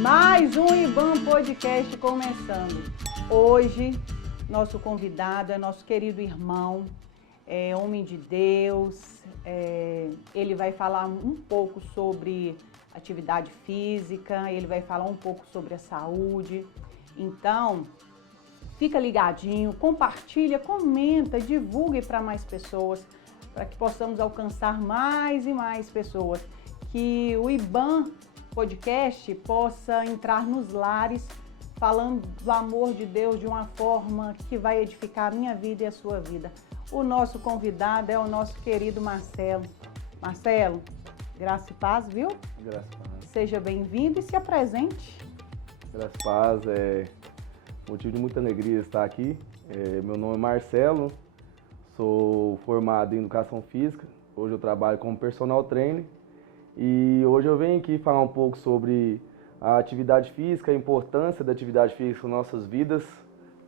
Mais um IBAN Podcast começando. Hoje, nosso convidado é nosso querido irmão, homem de Deus. Ele vai falar um pouco sobre atividade física, ele vai falar um pouco sobre a saúde. Então, fica ligadinho, compartilha, comenta, divulgue para mais pessoas, para que possamos alcançar mais e mais pessoas. Que o IBAN Podcast possa entrar nos lares, falando do amor de Deus de uma forma que vai edificar a minha vida e a sua vida. O nosso convidado é o nosso querido Marcelo. Marcelo, graça e paz, viu? Graça e paz. Seja bem-vindo e se apresente. Graça e paz, motivo de muita alegria estar aqui. Meu nome é Marcelo, sou formado em Educação Física, hoje eu trabalho como personal trainer e hoje eu venho aqui falar um pouco sobre a atividade física, a importância da atividade física nas nossas vidas,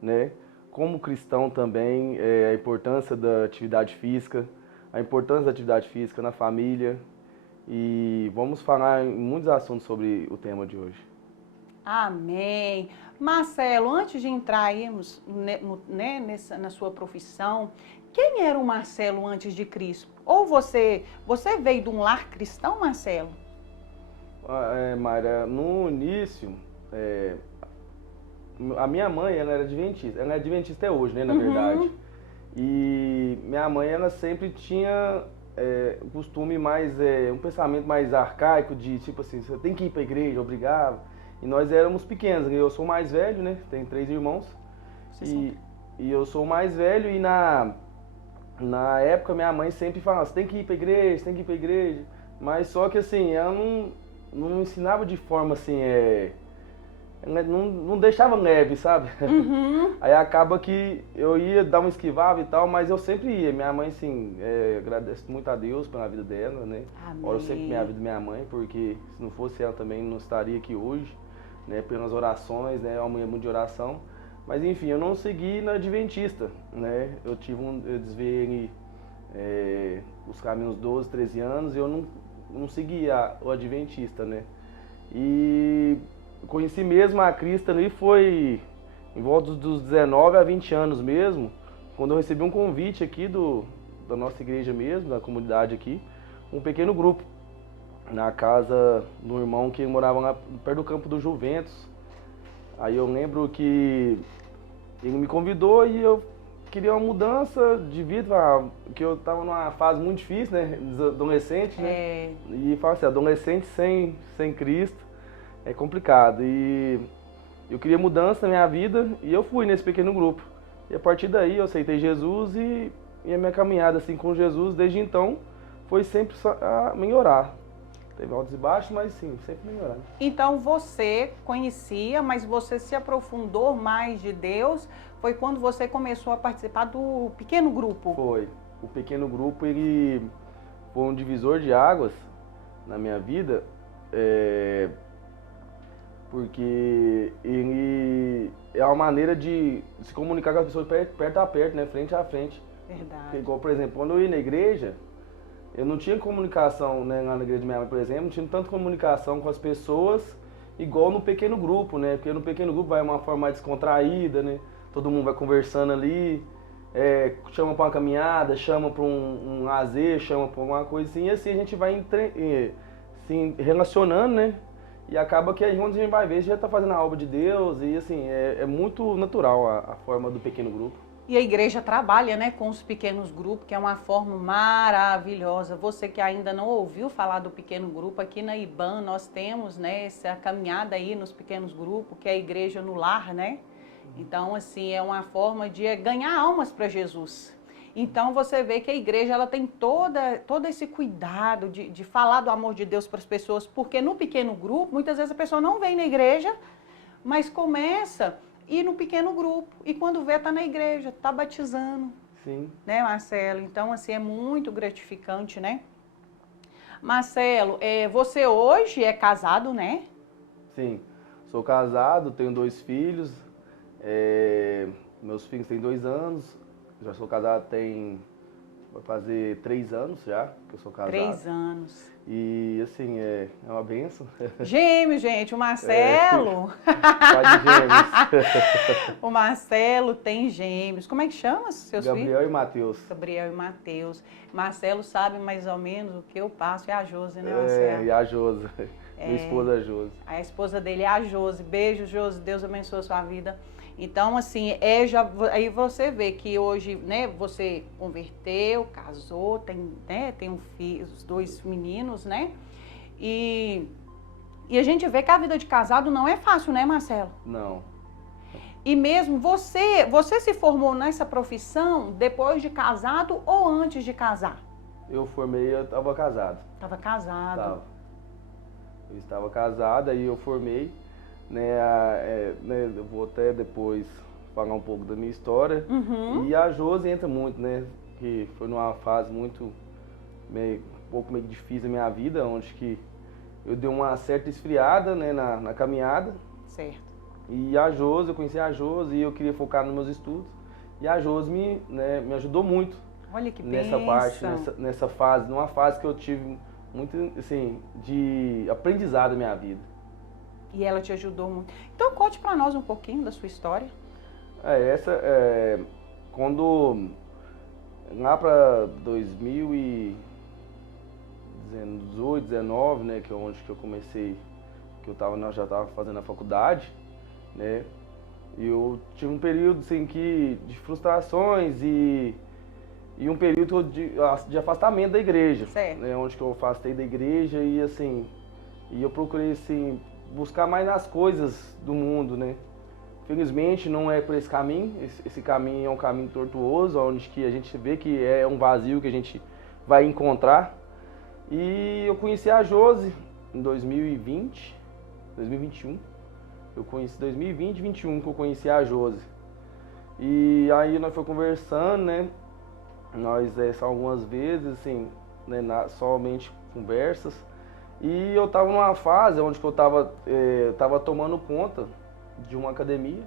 né? Como cristão também, a importância da atividade física, a importância da atividade física na família e vamos falar em muitos assuntos sobre o tema de hoje. Amém. Marcelo, antes de entrarmos na sua profissão, quem era o Marcelo antes de Cristo? Ou você veio de um lar cristão, Marcelo? Mayra, no início, a minha mãe ela era adventista. Ela é adventista até hoje, né, na verdade. E minha mãe, ela sempre tinha o costume mais, um pensamento mais arcaico de, tipo assim, você tem que ir para a igreja, obrigado. E nós éramos pequenos, eu sou o mais velho, né, tenho 3 irmãos. E eu sou o mais velho e na época minha mãe sempre falava, você tem que ir para a igreja, tem que ir para a igreja. Mas só que assim, ela não ensinava de forma assim, não deixava leve, sabe? Aí acaba que eu ia dar uma esquivada e tal, mas eu sempre ia. Minha mãe, assim, agradeço muito a Deus pela vida dela, né? Oro sempre minha vida minha mãe, porque se não fosse ela também não estaria aqui hoje, né? Pelas orações, né? É uma mulher muito de oração. Mas enfim, eu não segui na adventista, né? Eu desviei os caminhos 12, 13 anos e eu não seguia o adventista, né? E conheci mesmo a Cristo ali foi em volta dos 19 a 20 anos mesmo, quando eu recebi um convite aqui da nossa igreja mesmo, da comunidade aqui, um pequeno grupo, na casa do irmão que morava lá perto do campo do Juventus. Aí eu lembro que ele me convidou e eu queria uma mudança de vida, porque eu estava numa fase muito difícil, né, adolescente, né, e fala assim, adolescente sem Cristo é complicado, e eu queria mudança na minha vida e eu fui nesse pequeno grupo. E a partir daí eu aceitei Jesus e a minha caminhada assim com Jesus desde então foi sempre a melhorar. Teve altos e baixos, mas sim, sempre melhorando. Então você conhecia, mas você se aprofundou mais de Deus, foi quando você começou a participar do pequeno grupo? Foi. O pequeno grupo, ele foi um divisor de águas na minha vida, porque ele é uma maneira de se comunicar com as pessoas perto a perto, né, frente a frente. Verdade. Porque, igual, por exemplo, quando eu ia na igreja, eu não tinha comunicação, né, lá na igreja de minha mãe, por exemplo, não tinha tanta comunicação com as pessoas igual no pequeno grupo, né? Porque no pequeno grupo vai uma forma mais descontraída, né? Todo mundo vai conversando ali, chama para uma caminhada, chama para um lazer, chama para alguma coisa assim, e assim a gente vai se relacionando, né? E acaba que aí quando a gente vai ver, a gente já está fazendo a obra de Deus e assim, é muito natural a forma do pequeno grupo. E a igreja trabalha, né, com os pequenos grupos, que é uma forma maravilhosa. Você que ainda não ouviu falar do pequeno grupo, aqui na IBAN nós temos, né, essa caminhada aí nos pequenos grupos, que é a igreja no lar, né? Então, assim, é uma forma de ganhar almas para Jesus. Então, você vê que a igreja ela tem todo esse cuidado de falar do amor de Deus para as pessoas, porque no pequeno grupo, muitas vezes a pessoa não vem na igreja, mas começa ir no pequeno grupo. E quando vê, está na igreja, está batizando. Sim. Né, Marcelo? Então, assim, é muito gratificante, né? Marcelo, você hoje é casado, né? Sim. Sou casado, tenho 2 filhos. Meus filhos têm 2 anos. Já sou casado vai fazer 3 anos já que eu sou casado. 3 anos. E assim, é uma bênção. Gêmeos, gente, o Marcelo. Pai de gêmeos. O Marcelo tem gêmeos. Como é que chama seus filhos? Gabriel e Matheus. Gabriel e Matheus. Marcelo sabe mais ou menos o que eu passo. É a Josi, né, Marcelo? E a Josi. Minha esposa é a Josi. A esposa dele é a Josi. Beijo, Josi. Deus abençoe a sua vida. Então, assim, aí você vê que hoje, né, você converteu, casou, tem um filho, os 2 meninos, né? E a gente vê que a vida de casado não é fácil, né, Marcelo? Não. E mesmo você se formou nessa profissão depois de casado ou antes de casar? Eu formei, eu estava casado. Estava casado. Eu estava casado, aí eu formei. Né, eu vou até depois falar um pouco da minha história. Uhum. E a Josi entra muito, né? Que foi numa fase um pouco meio difícil da minha vida, onde que eu dei uma certa esfriada, né, na caminhada. Certo. E a Josi, eu conheci a Josi e eu queria focar nos meus estudos. E a Josi me ajudou muito. Olha que nessa parte, nessa fase, numa fase que eu tive muito, assim, de aprendizado na minha vida. E ela te ajudou muito. Então conte pra nós um pouquinho da sua história. Quando lá para 2018, 19, né, que é onde que eu comecei, que eu já estava fazendo a faculdade, né, e eu tive um período assim de frustrações e um período de afastamento da igreja, certo, né, onde que eu afastei da igreja e assim, e eu procurei assim buscar mais nas coisas do mundo, né? Felizmente não é por esse caminho, esse caminho é um caminho tortuoso, onde que a gente vê que é um vazio que a gente vai encontrar. E eu conheci a Josi em 2021. Eu conheci 2020 e 2021 que eu conheci a Josi. E aí nós fomos conversando, né? Nós só algumas vezes, assim, né, somente conversas. E eu estava numa fase onde que eu estava tomando conta de uma academia,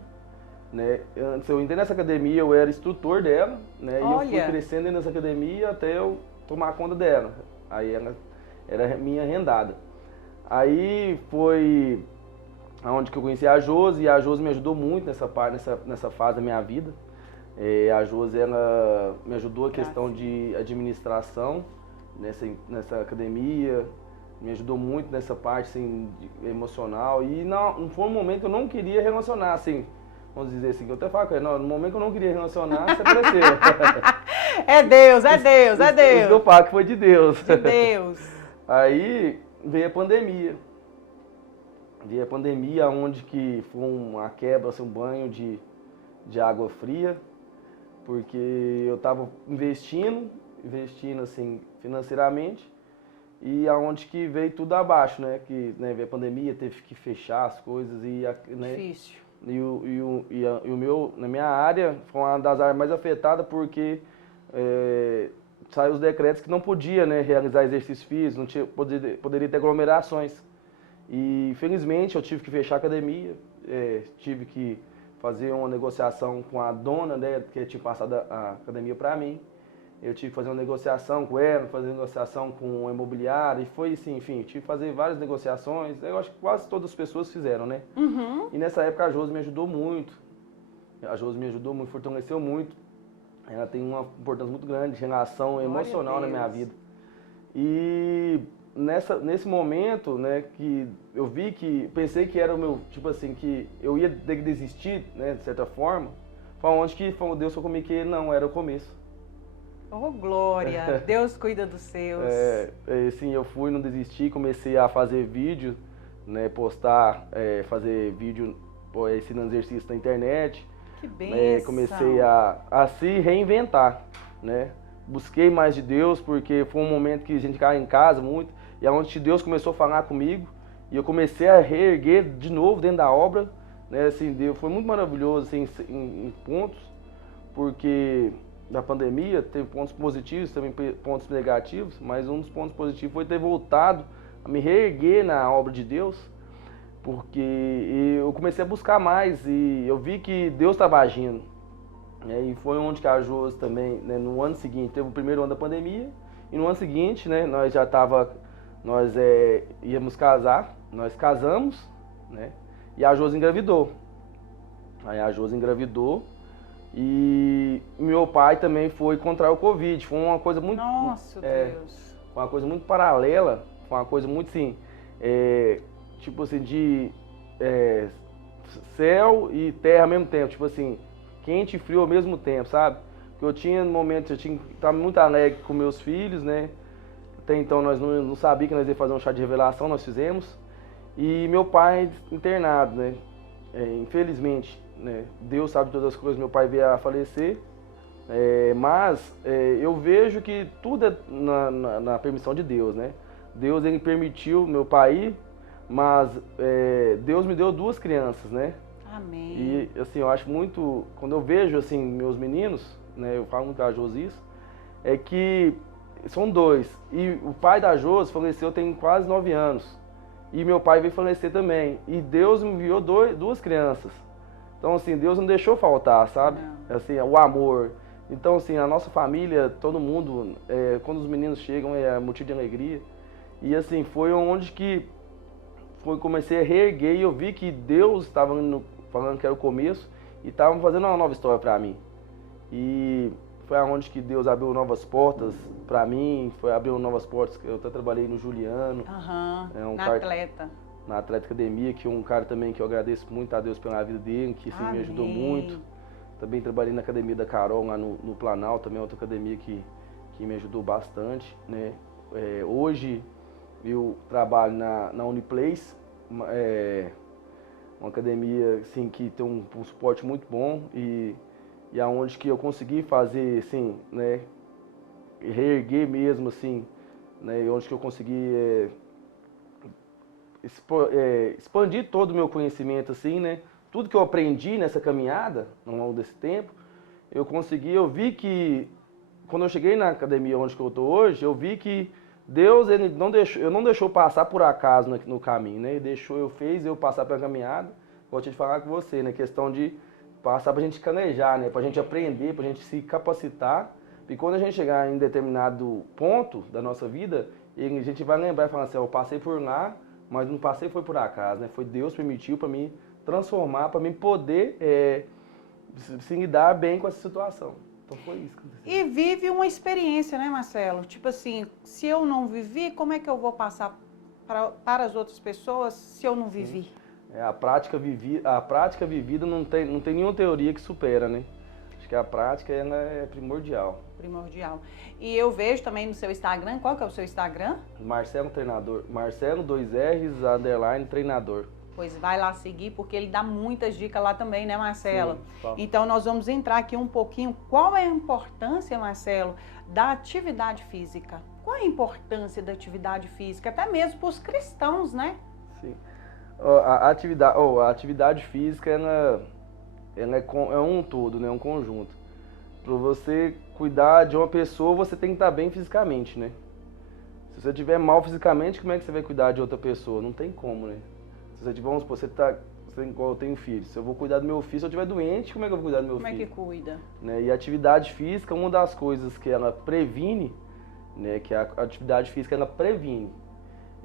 né? Antes eu entrei nessa academia, eu era instrutor dela, né? Olha. E eu fui crescendo dentro dessa academia até eu tomar conta dela. Aí ela era minha arrendada. Aí foi onde que eu conheci a Josi, e a Josi me ajudou muito nessa fase da minha vida. A Josi, ela me ajudou a questão de administração nessa academia, me ajudou muito nessa parte assim, emocional, e não foi um momento que eu não queria relacionar, assim, vamos dizer assim, que eu até falo com ele, no momento que eu não queria relacionar, você apareceu. É Deus, é Deus, é Deus. Isso que eu falo que foi de Deus. De Deus. Aí veio a pandemia. Veio a pandemia, onde que foi uma quebra, assim, um banho de água fria, porque eu estava investindo assim, financeiramente, e aonde que veio tudo abaixo, né? Que veio a pandemia, teve que fechar as coisas e né? Difícil. E o meu, na minha área, foi uma das áreas mais afetadas porque saiu os decretos que não podia, né, realizar exercícios físicos, não tinha, poderia ter aglomerações. E infelizmente eu tive que fechar a academia, tive que fazer uma negociação com a dona, né, que tinha passado a academia para mim. Eu tive que fazer uma negociação com ela, fazer uma negociação com o imobiliário, e foi assim, enfim, tive que fazer várias negociações. Eu acho que quase todas as pessoas fizeram, né? Uhum. E nessa época a Josi me ajudou muito. Fortaleceu muito. Ela tem uma importância muito grande de relação emocional na minha vida. E nesse momento, né, que eu vi que, pensei que era o meu, tipo assim, que eu ia ter que desistir, né, de certa forma, foi onde que Deus falou comigo que não era o começo. Oh, glória! Deus cuida dos seus. Sim, eu fui, não desisti, comecei a fazer vídeo, né, postar, fazer vídeo ensinando exercício na internet. Que bênção! Comecei a se reinventar, né? Busquei mais de Deus, porque foi um momento que a gente ficava em casa muito, e é onde Deus começou a falar comigo, e eu comecei a reerguer de novo dentro da obra, né? Assim, Deus foi muito maravilhoso assim, em pontos, porque da pandemia teve pontos positivos, também pontos negativos, mas um dos pontos positivos foi ter voltado a me reerguer na obra de Deus, porque eu comecei a buscar mais e eu vi que Deus estava agindo. E foi onde que a Josi também, né, no ano seguinte, teve o primeiro ano da pandemia, e no ano seguinte, né, nós já estava nós íamos casar, nós casamos, né? E a Josi engravidou. Aí a Josi engravidou e meu pai também foi contrair o Covid. Foi uma coisa muito... Nossa, Deus! Foi uma coisa muito paralela, foi uma coisa muito assim, tipo assim, de céu e terra ao mesmo tempo, tipo assim, quente e frio ao mesmo tempo, sabe? Porque eu tinha no momento, tava muito alegre com meus filhos, né? Até então nós não sabíamos que nós ia fazer um chá de revelação, nós fizemos. E meu pai internado, né? Infelizmente, né? Deus sabe todas as coisas, meu pai veio a falecer. Mas eu vejo que tudo é na permissão de Deus, né? Deus, ele permitiu meu pai ir, mas Deus me deu 2 crianças, né? Amém. E assim, eu acho muito, quando eu vejo assim meus meninos, né? Eu falo muito com a Josi isso, é que são 2. E o pai da Josi faleceu tem quase 9 anos. E meu pai veio falecer também. E Deus me enviou 2 crianças. Então assim, Deus não deixou faltar, sabe? Não. Assim, o amor. Então, assim, a nossa família, todo mundo, quando os meninos chegam, é motivo de alegria. E, assim, foi onde que comecei a reerguer e eu vi que Deus estava falando que era o começo e estava fazendo uma nova história para mim. E foi onde que Deus abriu novas portas para mim, abriu novas portas. Eu até trabalhei no Juliano. Na Atleta Academia, que é um cara também que eu agradeço muito a Deus pela vida dele, que assim, me ajudou muito. Também trabalhei na academia da Carol, lá no Planalto, também é outra academia que me ajudou bastante, né? Hoje eu trabalho na Uniplace, uma academia assim, que tem um suporte muito bom e aonde que eu consegui fazer, assim, né? Reerguer mesmo, assim, né? E onde que eu consegui expandir todo o meu conhecimento, assim, né? Tudo que eu aprendi nessa caminhada, ao longo desse tempo, eu vi que, quando eu cheguei na academia onde que eu estou hoje, eu vi que Deus, ele não deixou passar por acaso no caminho, né? Ele deixou eu passar pela caminhada, gosto de falar com você, né? Questão de passar pra gente canejar, né? Pra gente aprender, pra gente se capacitar, e quando a gente chegar em determinado ponto da nossa vida, a gente vai lembrar e falar assim, eu passei por lá, mas não passei foi por acaso, né? Foi Deus permitiu para mim transformar, para mim poder se lidar bem com essa situação. Então foi isso que aconteceu. E vive uma experiência, né, Marcelo? Tipo assim, se eu não vivi, como é que eu vou passar para as outras pessoas se eu não vivi? A prática vivida não tem nenhuma teoria que supera, né? Acho que a prática ela é primordial. Primordial. E eu vejo também no seu Instagram, qual que é o seu Instagram? Marcelo Treinador, Marcelo 2Rs treinador. Pois vai lá seguir, porque ele dá muitas dicas lá também, né, Marcelo? Sim, então nós vamos entrar aqui um pouquinho. Qual é a importância, Marcelo, da atividade física? Qual é a importância da atividade física, até mesmo para os cristãos, né? Sim. A atividade física ela é um todo, né? Um conjunto. Para você cuidar de uma pessoa, você tem que estar bem fisicamente, né? Se você estiver mal fisicamente, como é que você vai cuidar de outra pessoa? Não tem como, né? Se você tiver, vamos supor, eu tenho filho. Se eu vou cuidar do meu filho, se eu estiver doente, como é que eu vou cuidar do meu filho? Como é que cuida? Né? E a atividade física, uma das coisas que ela previne, né? Que a atividade física, ela previne.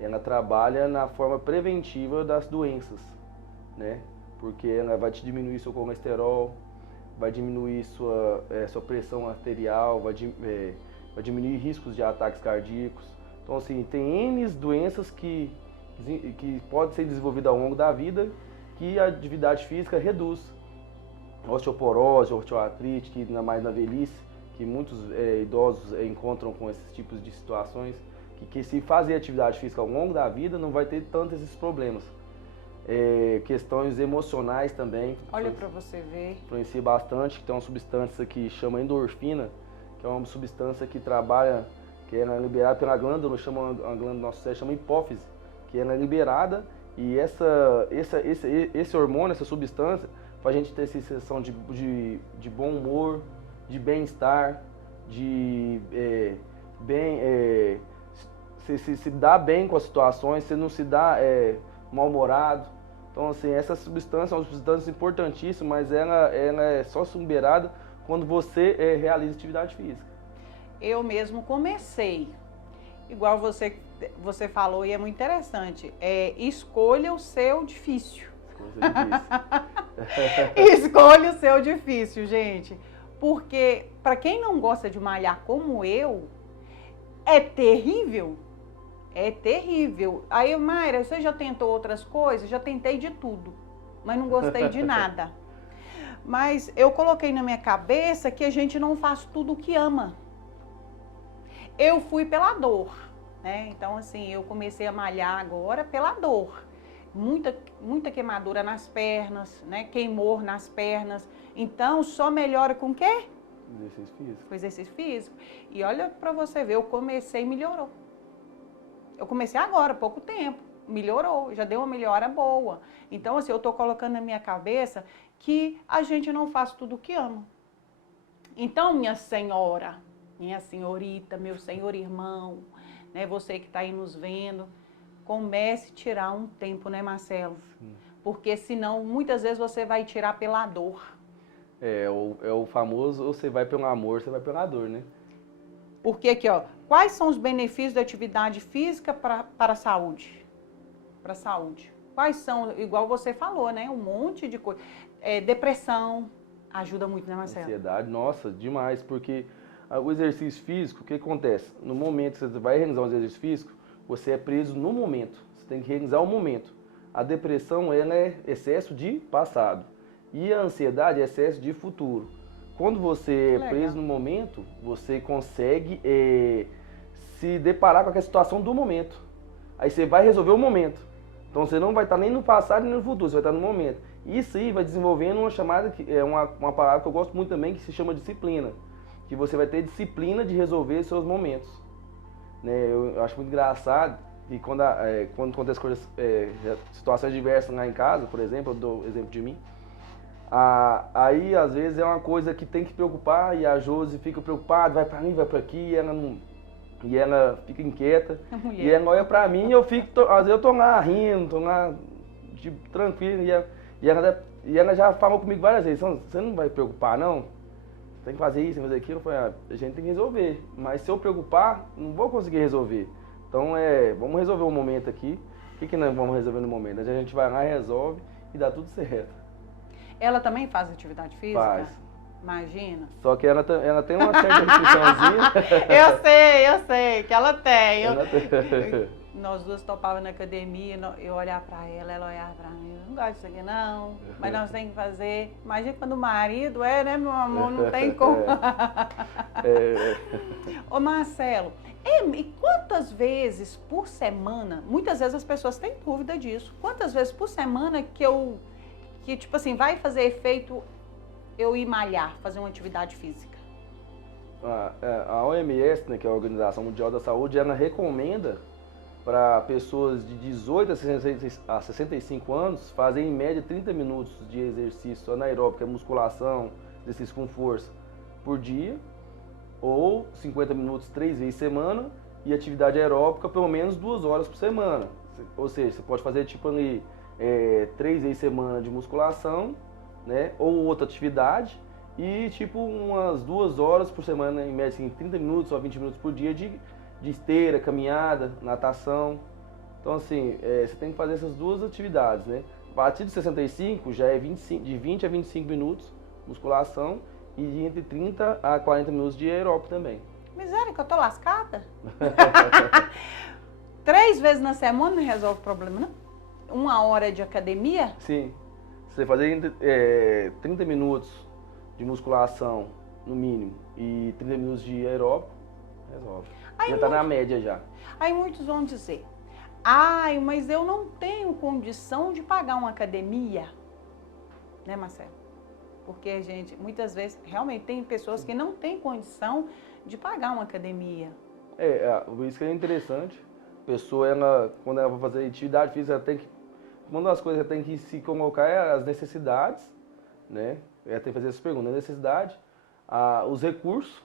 Ela trabalha na forma preventiva das doenças, né? Porque ela vai te diminuir seu colesterol, vai diminuir sua pressão arterial, vai diminuir riscos de ataques cardíacos. Então, assim, tem N doenças que podem ser desenvolvidas ao longo da vida que a atividade física reduz. Osteoporose, osteoartrite, que ainda mais na velhice, que muitos idosos encontram com esses tipos de situações, que se fazer atividade física ao longo da vida não vai ter tantos esses problemas. Questões emocionais também. Olha para você ver. Influencia bastante, que tem uma substância que chama endorfina, que é uma substância que trabalha, que é liberada pela glândula, a glândula do nosso cérebro chama hipófise, que ela é liberada e esse hormônio, essa substância, faz a gente ter sensação de bom humor, de bem-estar, se dá bem com as situações, você não se dá mal-humorado. Então, assim, essa substância é uma substância importantíssima, mas ela é só liberada quando você realiza atividade física. Eu mesmo comecei. igual você falou, e é muito interessante, escolha o seu difícil. Escolha o seu difícil, gente. Porque, para quem não gosta de malhar como eu, é terrível. É terrível. Aí, Mayra, você já tentou outras coisas? Já tentei de tudo, mas não gostei de nada. Mas eu coloquei na minha cabeça que a gente não faz tudo o que ama. Eu fui pela dor, né? Então, assim, eu comecei a malhar agora pela dor. Muita queimadura nas pernas, né? Queimor nas pernas. Então, só melhora com o quê? Exercício físico. Com exercício físico. E olha pra você ver, eu comecei e melhorou. Eu comecei agora, há pouco tempo. Melhorou, já deu uma melhora boa. Então, assim, eu tô colocando na minha cabeça que a gente não faz tudo o que ama. Então, minha senhora, minha senhorita, meu senhor irmão, né? Você que tá aí nos vendo, comece a tirar um tempo, né, Marcelo? Sim. Porque senão, muitas vezes, você vai tirar pela dor. É o famoso, você vai pelo amor, você vai pela dor, né? Porque aqui, ó, quais são os benefícios da atividade física para a saúde? Para a saúde. Quais são, igual você falou, né? Um monte de coisa. Depressão ajuda muito, né, Marcelo? Ansiedade, nossa, demais, porque o exercício físico, o que acontece? No momento que você vai realizar um exercício físico, você é preso no momento. Você tem que realizar o momento. A depressão, ela é excesso de passado. E a ansiedade é excesso de futuro. Quando você é preso no momento, você consegue se deparar com aquela situação do momento. Aí você vai resolver o momento. Então você não vai estar nem no passado nem no futuro, você vai estar no momento. Isso aí vai desenvolvendo uma chamada, que é uma palavra que eu gosto muito também, que se chama disciplina. Que você vai ter disciplina de resolver seus momentos. Né? Eu acho muito engraçado que quando acontece coisas, situações diversas lá em casa, por exemplo, eu dou exemplo de mim. Aí, às vezes, é uma coisa que tem que preocupar e a Josi fica preocupada, vai pra mim, vai pra aqui, e ela fica inquieta. E ela olha pra mim e eu fico, às vezes eu tô lá rindo, tô lá tipo, tranquilo, e ela já falou comigo várias vezes, você não vai preocupar não? Tem que fazer isso, tem que fazer aquilo. Eu falei, a gente tem que resolver, mas se eu preocupar, não vou conseguir resolver. Então, vamos resolver o momento aqui. O que nós vamos resolver no momento? A gente vai lá, resolve e dá tudo certo. Ela também faz atividade física? Faz. Imagina. Só que ela tem uma certa restriçãozinha. Eu sei que ela tem. Nós duas topávamos na academia, eu olhar pra ela olhava pra mim, eu não gosto disso aqui não, mas nós temos que fazer. Imagina quando o marido né, meu amor, não tem como. Ô Marcelo, e quantas vezes por semana, muitas vezes as pessoas têm dúvida disso, quantas vezes por semana que tipo assim, vai fazer efeito eu ir malhar, fazer uma atividade física? A OMS, né, que é a Organização Mundial da Saúde, ela recomenda para pessoas de 18 a 65 anos fazerem em média 30 minutos de exercício anaeróbico, musculação, exercício com força, por dia, ou 50 minutos 3 vezes por semana, e atividade aeróbica pelo menos 2 horas por semana. Ou seja, você pode fazer tipo ali 3 vezes por semana de musculação, né, ou outra atividade, e tipo umas 2 horas por semana, em média assim, 30 minutos ou 20 minutos por dia de esteira, caminhada, natação. Então assim, você tem que fazer essas duas atividades, né? A partir de 65 já é de 20 a 25 minutos musculação e de entre 30 a 40 minutos de aeróbico também. Miséria, que eu tô lascada. 3 vezes na semana não resolve o problema, não? 1 hora de academia? Sim. Se você fazer 30 minutos de musculação, no mínimo, e 30 minutos de aeróbico, resolve. Já tá na média já. Aí muitos vão dizer, mas eu não tenho condição de pagar uma academia. Né, Marcelo? Porque a gente, muitas vezes, realmente tem pessoas que não têm condição de pagar uma academia. Isso que é interessante. A pessoa, quando ela vai fazer atividade física, uma das coisas que ela tem que se colocar é as necessidades, né? Ela tem que fazer essas perguntas, a necessidade, os recursos,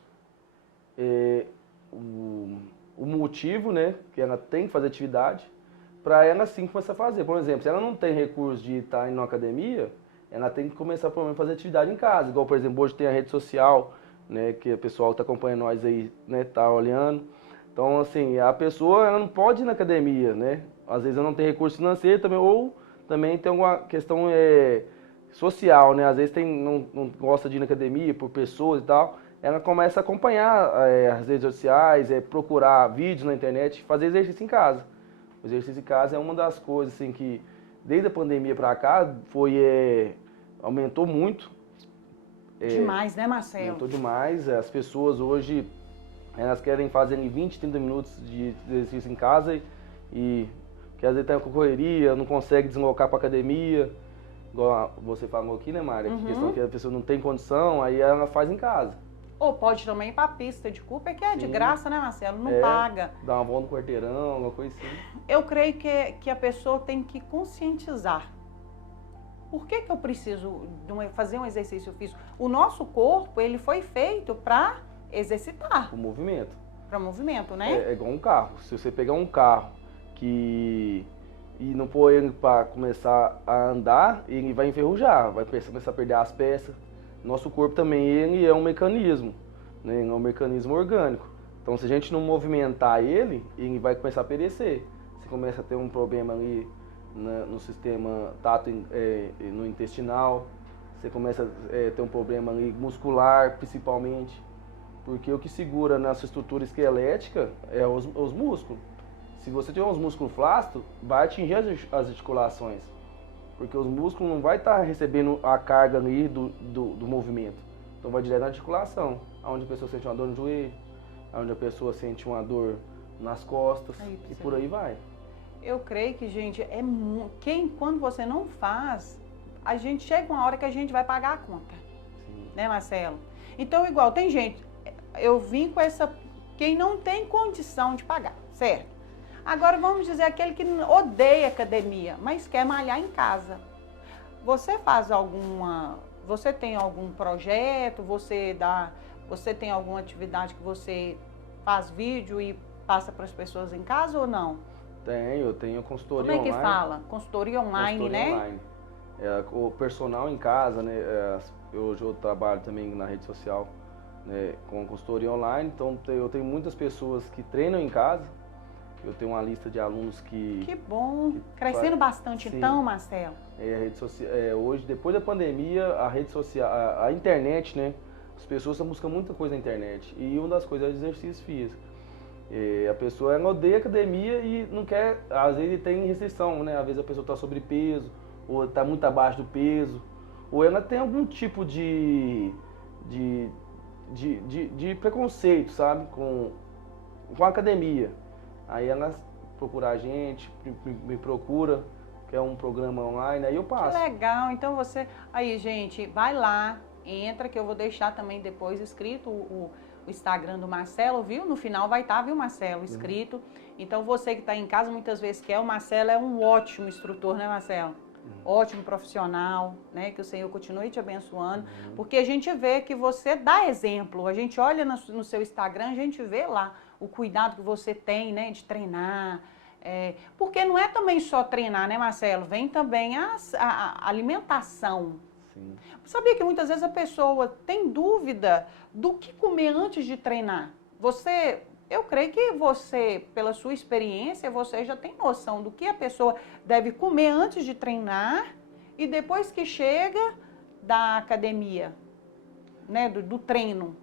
o motivo, né, que ela tem que fazer atividade, para ela sim começar a fazer. Por exemplo, se ela não tem recurso de estar indo na academia, ela tem que começar a fazer atividade em casa. Igual, por exemplo, hoje tem a rede social, né, que o pessoal está acompanhando nós aí, né, tá olhando. Então, assim, a pessoa ela não pode ir na academia, né? Às vezes ela não tem recurso financeiro também, ou também tem alguma questão social, né? Às vezes não gosta de ir na academia por pessoas e tal. Ela começa a acompanhar as redes sociais, procurar vídeos na internet, fazer exercício em casa. O exercício em casa é uma das coisas assim, que, desde a pandemia para cá, aumentou muito. Demais, né, Marcelo? Aumentou demais. As pessoas hoje, elas querem fazer em 20, 30 minutos de exercício em casa que às vezes tem com correria, não consegue deslocar para academia. Igual você falou aqui, né, Mária? A questão que a pessoa não tem condição, aí ela faz em casa. Ou pode também ir para a pista de Cooper, que é de graça, né, Marcelo? Não paga. Dá uma volta no quarteirão, alguma coisa assim. Eu creio que a pessoa tem que conscientizar. Por que eu preciso fazer um exercício físico? O nosso corpo, ele foi feito para exercitar. O movimento. Para movimento, né? É igual um carro. Se você pegar um carro e não pôr ele para começar a andar, ele vai enferrujar, vai começar a perder as peças. Nosso corpo também, ele é um mecanismo, né? É um mecanismo orgânico. Então, se a gente não movimentar ele vai começar a perecer. Você começa a ter um problema ali no sistema no intestinal, você começa a ter um problema ali muscular, principalmente, porque o que segura nessa estrutura esquelética é os músculos. Se você tiver uns músculos flácidos, vai atingir as articulações. Porque os músculos não vai estar recebendo a carga ali do movimento. Então vai direto na articulação, onde a pessoa sente uma dor no joelho, onde a pessoa sente uma dor nas costas e por aí vai. Eu creio que, gente, quando você não faz, a gente chega uma hora que a gente vai pagar a conta. Sim. Né, Marcelo? Então, igual, tem gente, eu vim com quem não tem condição de pagar, certo? Agora vamos dizer aquele que odeia academia, mas quer malhar em casa. Você tem algum projeto, você tem alguma atividade que você faz vídeo e passa para as pessoas em casa ou não? Eu tenho consultoria online. Como é que fala? Consultoria online, né? Online. O personal em casa, né? Hoje eu trabalho também na rede social, né, com consultoria online, então eu tenho muitas pessoas que treinam em casa. Eu tenho uma lista de alunos que... Que bom! Crescendo bastante. Sim. Então, Marcelo. Hoje, depois da pandemia, a rede social, a internet, né? As pessoas estão buscando muita coisa na internet. E uma das coisas é o exercício físico. A pessoa odeia academia e não quer... Às vezes tem restrição, né? Às vezes a pessoa está sobrepeso, ou está muito abaixo do peso. Ou ela tem algum tipo de preconceito, sabe? Com a academia. Aí ela procura a gente, me procura, que é um programa online, aí eu passo. Que legal, então você... Aí, gente, vai lá, entra, que eu vou deixar também depois escrito o Instagram do Marcelo, viu? No final vai estar, viu, Marcelo, escrito. Então você que está em casa muitas vezes quer, o Marcelo é um ótimo instrutor, né, Marcelo? Ótimo profissional, né? Que o Senhor continue te abençoando, porque a gente vê que você dá exemplo, a gente olha no seu Instagram, a gente vê lá o cuidado que você tem, né, de treinar, porque não é também só treinar, né, Marcelo? Vem também a alimentação. Sim. Sabia que muitas vezes a pessoa tem dúvida do que comer antes de treinar? Eu creio que você, pela sua experiência, você já tem noção do que a pessoa deve comer antes de treinar e depois que chega da academia, né, do treino.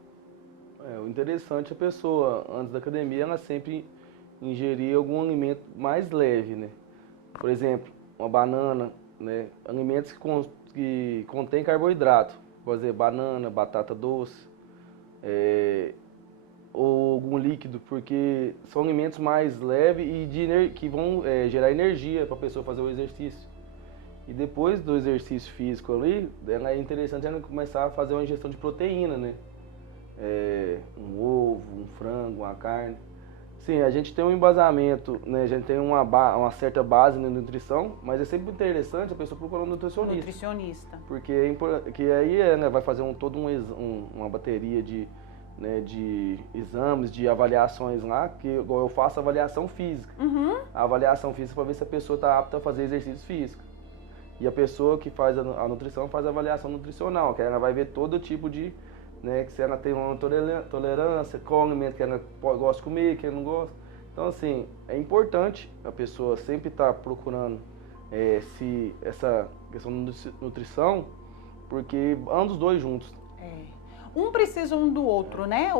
O interessante é a pessoa, antes da academia, ela sempre ingerir algum alimento mais leve, né? Por exemplo, uma banana, né? Alimentos que contêm carboidrato, por exemplo, banana, batata doce, ou algum líquido, porque são alimentos mais leves e que vão gerar energia para a pessoa fazer o exercício. E depois do exercício físico ali, é interessante ela começar a fazer uma ingestão de proteína, né? Um ovo, um frango, uma carne. Sim, a gente tem um embasamento, né? A gente tem uma certa base na nutrição, mas é sempre interessante a pessoa procurar um nutricionista. Porque aí né, vai fazer uma bateria de exames, de avaliações lá, que igual eu faço avaliação física. A avaliação física para ver se a pessoa está apta a fazer exercício físico. E a pessoa que faz a nutrição faz a avaliação nutricional, que ela vai ver todo tipo de né? Que se ela tem uma tolerância, qual alimento que ela gosta de comer, que ela não gosta. Então, assim, é importante a pessoa sempre estar procurando se essa questão de nutrição, porque andam os dois juntos. Um precisa um do outro, né?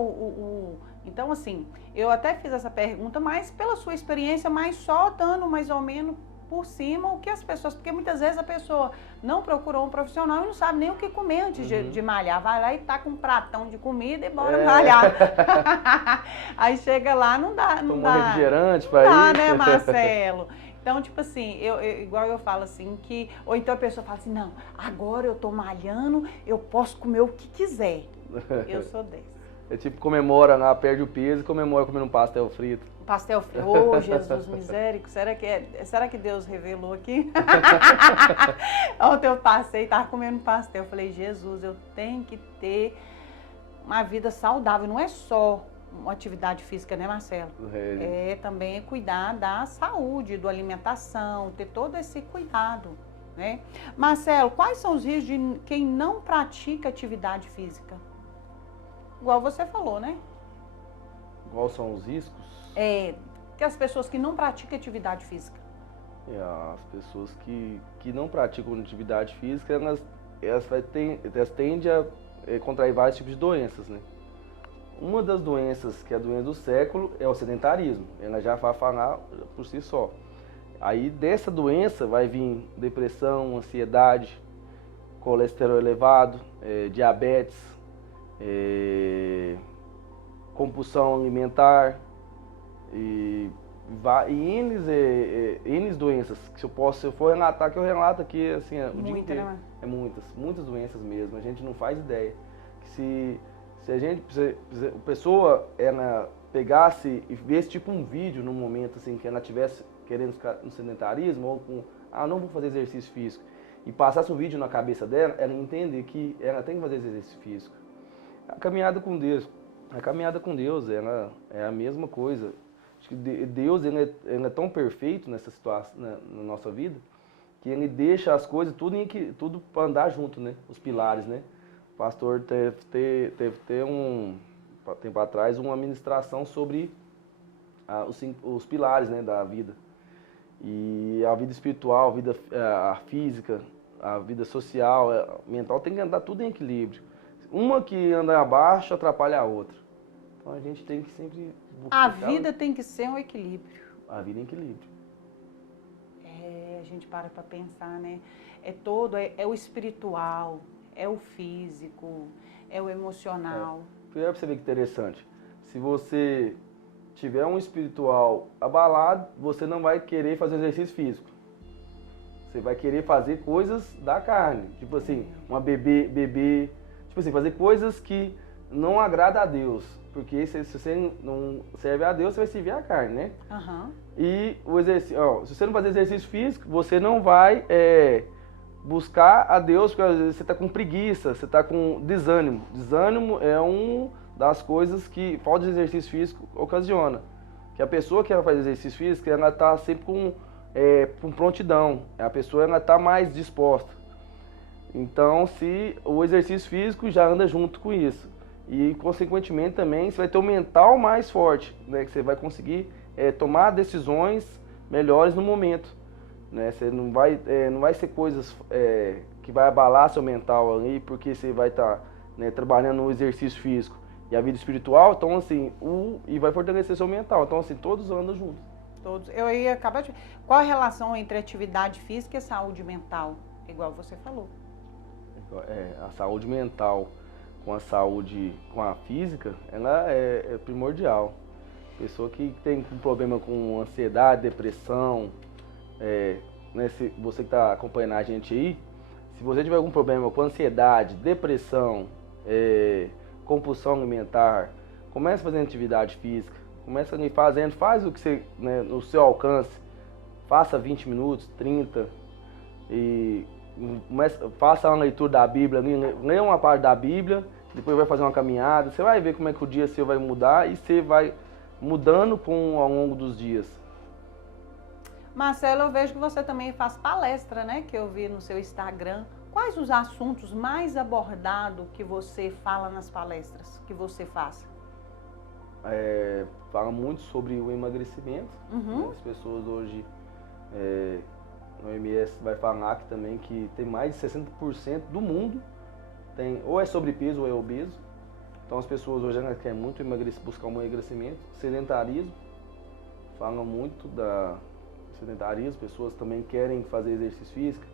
Então, assim, eu até fiz essa pergunta, mas pela sua experiência, mas só dando mais ou menos por cima o que as pessoas... Porque muitas vezes a pessoa não procurou um profissional e não sabe nem o que comer antes de malhar. Vai lá e tá com um pratão de comida e bora malhar. Aí chega lá, não dá. Não dá refrigerante pra ir. Não dá, né, Marcelo? Então, tipo assim, igual eu falo assim, que... Ou então a pessoa fala assim, não, agora eu tô malhando, eu posso comer o que quiser. Eu sou desse. É tipo, comemora lá, perde o peso e comemora comendo um pastel frito. Pastel frito. Ô, Jesus misericórdia. Será que Deus revelou aqui? Ontem eu passei e tava comendo pastel. Eu falei, Jesus, eu tenho que ter uma vida saudável. Não é só uma atividade física, né, Marcelo? É também cuidar da saúde, da alimentação, ter todo esse cuidado, né? Marcelo, quais são os riscos de quem não pratica atividade física? Igual você falou, né? Quais são os riscos? Que as pessoas que não praticam atividade física. As pessoas que não praticam atividade física, elas tendem a contrair vários tipos de doenças, né? Uma das doenças, que é a doença do século, é o sedentarismo. Ela já vai falar por si só. Aí dessa doença vai vir depressão, ansiedade, colesterol elevado, diabetes, compulsão alimentar e N doenças que se eu for relatar, que eu relato aqui assim, o dia inteiro. Né? Muitas doenças mesmo, a gente não faz ideia. Se a pessoa pegasse e visse tipo um vídeo num momento assim, que ela estivesse querendo ficar no sedentarismo, ou com, não vou fazer exercício físico, e passasse um vídeo na cabeça dela, ela entende que ela tem que fazer exercício físico. A caminhada com Deus, ela é a mesma coisa. Acho que Deus ele é tão perfeito nessa situação, na nossa vida, que ele deixa as coisas tudo para andar junto, né? Os pilares, né? O pastor teve um tempo atrás uma ministração sobre os pilares, né, da vida. E a vida espiritual, a física, a vida social, a mental tem que andar tudo em equilíbrio. Uma que anda abaixo atrapalha a outra. Então a gente tem que sempre buscar. A vida tem que ser um equilíbrio. A vida em equilíbrio. A gente para pensar, né? É o espiritual, é o físico, é o emocional. Pra você ver que interessante. Se você tiver um espiritual abalado, você não vai querer fazer exercício físico. Você vai querer fazer coisas da carne. Tipo assim, beber. Tipo assim, fazer coisas que não agradam a Deus. Porque se você não serve a Deus, você vai servir a carne, né? Uhum. E o exercício, se você não fazer exercício físico, você não vai buscar a Deus, porque às vezes você está com preguiça, você está com desânimo. Desânimo é uma das coisas que falta de exercício físico ocasiona. Que a pessoa que faz exercício físico, ela está sempre com prontidão. A pessoa está mais disposta. Então, se o exercício físico já anda junto com isso. E, consequentemente, também você vai ter o mental mais forte, né? Que você vai conseguir tomar decisões melhores no momento. Né? Você não vai ser coisas que vai abalar seu mental ali, porque você vai estar trabalhando no exercício físico e a vida espiritual, então, assim, e vai fortalecer seu mental. Então, assim, todos andam juntos. Todos. Eu ia acabar de... Qual a relação entre atividade física e saúde mental? Igual você falou. A saúde mental com a física, ela é primordial. Pessoa que tem um problema com ansiedade, depressão, né, se você que está acompanhando a gente aí, se você tiver algum problema com ansiedade, depressão, compulsão alimentar, comece fazendo atividade física, comece ali faz o que você, né, no seu alcance, faça 20 minutos, 30, e faça uma leitura da Bíblia, leia uma parte da Bíblia, depois vai fazer uma caminhada, você vai ver como é que o dia seu vai mudar e você vai mudando ao longo dos dias. Marcelo, eu vejo que você também faz palestra, né? Que eu vi no seu Instagram. quais os assuntos mais abordados que você fala nas palestras que você faz? Fala muito sobre o emagrecimento. Né? As pessoas hoje, no OMS vai falar aqui também que tem mais de 60% do mundo ou é sobrepeso ou é obeso. Então as pessoas hoje querem muito emagrecer, buscar um emagrecimento. Sedentarismo, falam muito da sedentarismo, pessoas também querem fazer exercício físico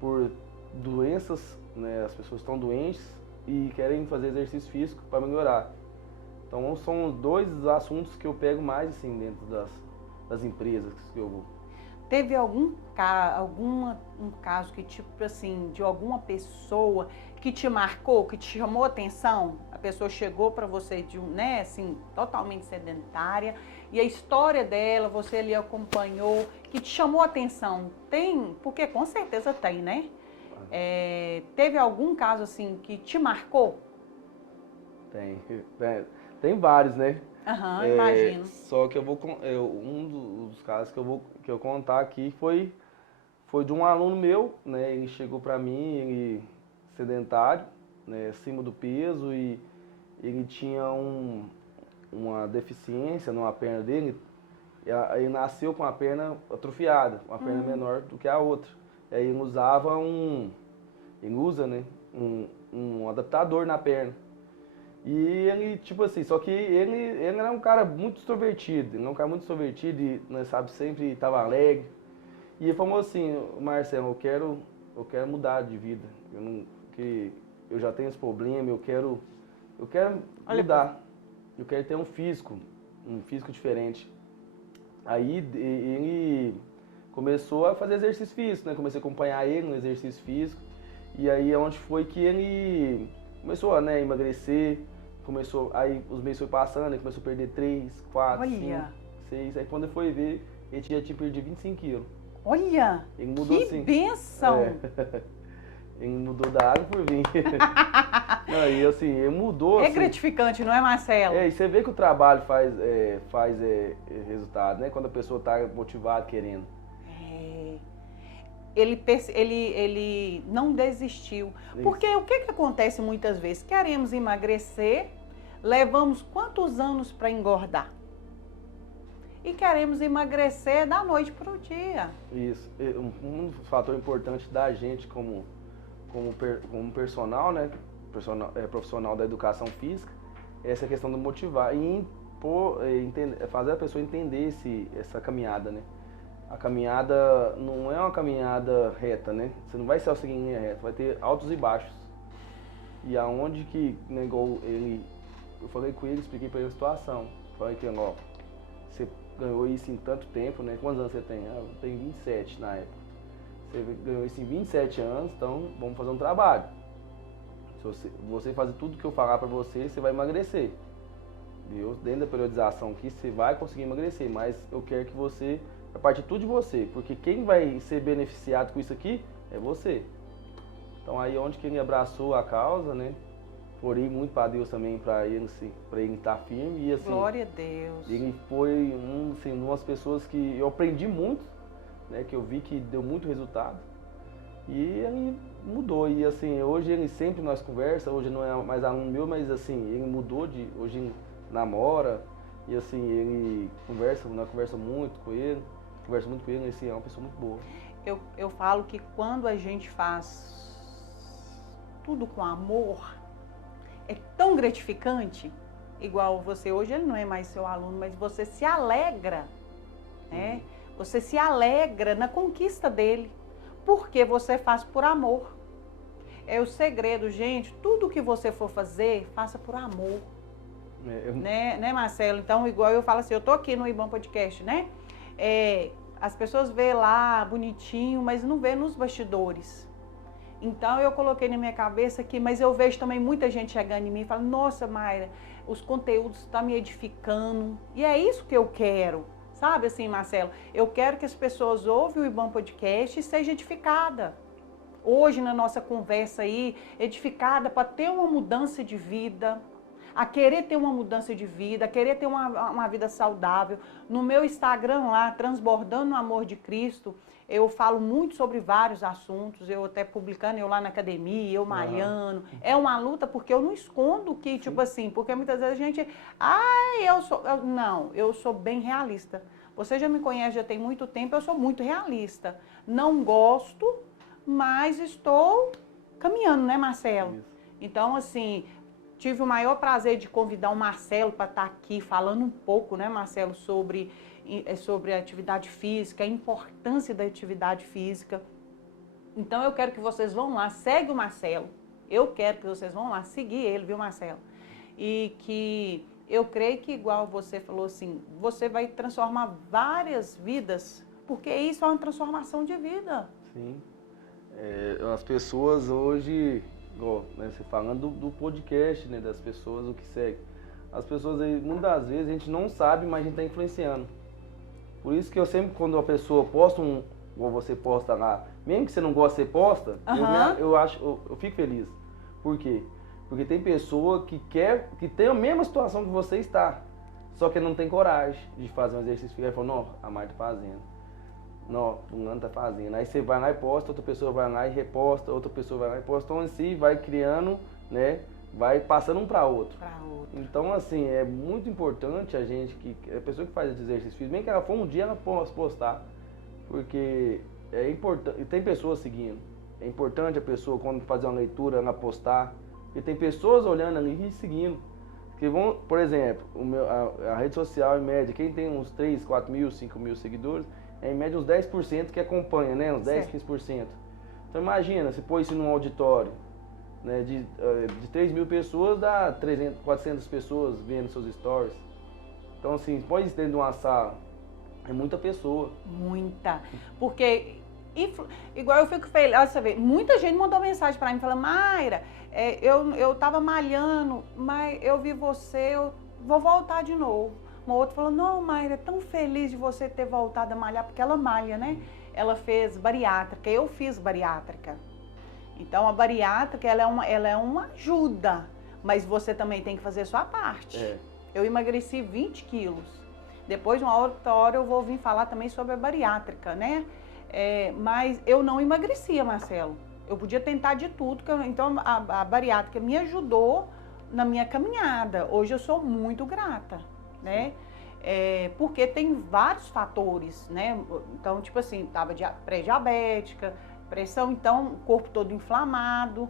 por doenças, né? As pessoas estão doentes e querem fazer exercício físico para melhorar. Então são dois assuntos que eu pego mais assim dentro das empresas que eu vou. Teve um caso que tipo assim, de alguma pessoa que te marcou, que te chamou a atenção? A pessoa chegou para você né, assim, totalmente sedentária e a história dela, você ali acompanhou, que te chamou a atenção? Tem? Porque com certeza tem, né? Teve algum caso assim que te marcou? Tem vários, né? Imagino. Só que um dos casos que eu contar aqui foi de um aluno meu, né? Ele chegou para mim, ele sedentário, né? Acima do peso e ele tinha uma deficiência numa perna dele. Ele nasceu com a perna atrofiada, uma perna menor do que a outra. E aí ele usa, né? Um adaptador na perna. E ele, tipo assim, só que ele era um cara muito extrovertido, ele é um cara muito extrovertido e, né, sabe, sempre estava alegre. E ele falou assim, Marcelo, eu quero mudar de vida, eu já tenho esse problema, eu quero mudar, eu quero ter um físico diferente. Aí ele começou a fazer exercício físico, né, comecei a acompanhar ele no exercício físico, e aí é onde foi que ele começou a, né, emagrecer. Aí os meses foi passando, ele começou a perder 3, 4, 5, 6. Aí quando ele foi ver, ele já tinha perdido 25 quilos. Olha, ele mudou, que assim, bênção! Ele mudou da água por vinho. Não, e assim, ele mudou. É assim, gratificante, não é, Marcelo? E você vê que o trabalho faz resultado, né? Quando a pessoa está motivada, querendo. Ele não desistiu. Isso. Porque o que acontece muitas vezes? Queremos emagrecer, levamos quantos anos para engordar? E queremos emagrecer da noite para o dia. Isso. Um fator importante da gente como personal, né? Profissional da educação física, é essa questão do motivar e fazer a pessoa entender essa caminhada, né? A caminhada não é uma caminhada reta, né? Você não vai ser seguir em linha reta, vai ter altos e baixos. E aonde que, né, igual eu falei com ele, expliquei para ele a situação. Falei que, ó, você ganhou isso em tanto tempo, né? Quantos anos você tem? Eu tenho 27 na época. Você ganhou isso em 27 anos, então vamos fazer um trabalho. Se você fazer tudo que eu falar para você, você vai emagrecer. Dentro da periodização aqui, você vai conseguir emagrecer, mas eu quero que você... A partir de tudo de você, porque quem vai ser beneficiado com isso aqui é você. Então aí onde que ele abraçou a causa, né? Orei muito para Deus também, para ele estar firme. E, assim, glória a Deus. Ele foi umas pessoas que eu aprendi muito, né? Que eu vi que deu muito resultado. E ele mudou. E assim, hoje ele sempre nós conversa, hoje não é mais aluno meu, mas assim, ele mudou hoje ele namora. E assim, ele nós conversa muito com ele. Converso muito com ele, assim, é uma pessoa muito boa. Eu falo que quando a gente faz tudo com amor, é tão gratificante, igual você hoje, ele não é mais seu aluno, mas você se alegra, né? Você se alegra na conquista dele, porque você faz por amor. É o segredo, gente, tudo que você for fazer, faça por amor. Né, Marcelo? Então, igual eu falo assim, eu tô aqui no IBAM Podcast, né? As pessoas vê lá bonitinho, mas não vê nos bastidores. Então eu coloquei na minha cabeça aqui, mas eu vejo também muita gente chegando em mim e falando, nossa, Mayra, os conteúdos estão me edificando. E é isso que eu quero. Sabe assim, Marcelo? Eu quero que as pessoas ouvem o IBAM Podcast e sejam edificadas. Hoje, na nossa conversa aí, edificada para ter uma mudança de vida, a querer ter uma mudança de vida, a querer ter uma vida saudável. No meu Instagram lá, Transbordando no Amor de Cristo, Eu falo muito sobre vários assuntos, eu até publicando, eu lá na academia, eu malhando. É uma luta porque eu não escondo que, tipo assim, porque muitas vezes a gente... Não, eu sou bem realista. Você já me conhece, já tem muito tempo, eu sou muito realista. Não gosto, mas estou caminhando, né, Marcelo? Isso. Então, assim, tive o maior prazer de convidar o Marcelo para estar aqui falando um pouco, né, Marcelo, sobre a atividade física, a importância da atividade física. Então eu quero que vocês vão lá, segue o Marcelo. Eu quero que vocês vão lá seguir ele, viu, Marcelo? E que eu creio que, igual você falou assim, você vai transformar várias vidas, porque isso é uma transformação de vida. Sim. As pessoas hoje, né, você falando do podcast, né, das pessoas, o que segue. As pessoas, muitas das vezes, a gente não sabe, mas a gente está influenciando. Por isso que eu sempre, quando uma pessoa posta ou você posta lá, mesmo que você não gosta, você posta, eu fico feliz. Por quê? Porque tem pessoa que tem a mesma situação que você está, só que não tem coragem de fazer um exercício. Aí fala, não, a Mari tá fazendo. Não, o Nando tá fazendo. Aí você vai lá e posta, outra pessoa vai lá e reposta, outra pessoa vai lá e posta. Então, assim, vai criando, né? Vai passando um para outro. Então, assim, é muito importante a pessoa que faz esse exercício físico, bem que ela for um dia, ela possa postar, porque é importante, e tem pessoas seguindo, é importante a pessoa, quando fazer uma leitura, ela postar, porque tem pessoas olhando ali e seguindo, que vão, por exemplo, a rede social, em média, quem tem uns 3, 4 mil, 5 mil seguidores, é em média uns 10% que acompanha, né, uns 10, 15%. Então, imagina, se pôr isso num auditório, né, de 3 mil pessoas, dá 300, 400 pessoas vendo seus stories. Então, assim, pode isso dentro de uma sala. É muita pessoa. Muita. Porque, igual eu fico feliz, olha, você vê, muita gente mandou mensagem pra mim, falando, Mayra, eu tava malhando, mas eu vi você, eu vou voltar de novo. Uma outra falou, não, Mayra, é tão feliz de você ter voltado a malhar, porque ela malha, né? Ela fez bariátrica, eu fiz bariátrica. Então, a bariátrica, ela é uma ajuda, mas você também tem que fazer a sua parte. Eu emagreci 20 quilos. Depois, uma outra hora, eu vou vir falar também sobre a bariátrica, né? Mas eu não emagrecia, Marcelo. Eu podia tentar de tudo. Então, a bariátrica me ajudou na minha caminhada. Hoje, eu sou muito grata, né? Porque tem vários fatores, né? Então, tipo assim, estava pré-diabética, pressão, então, o corpo todo inflamado.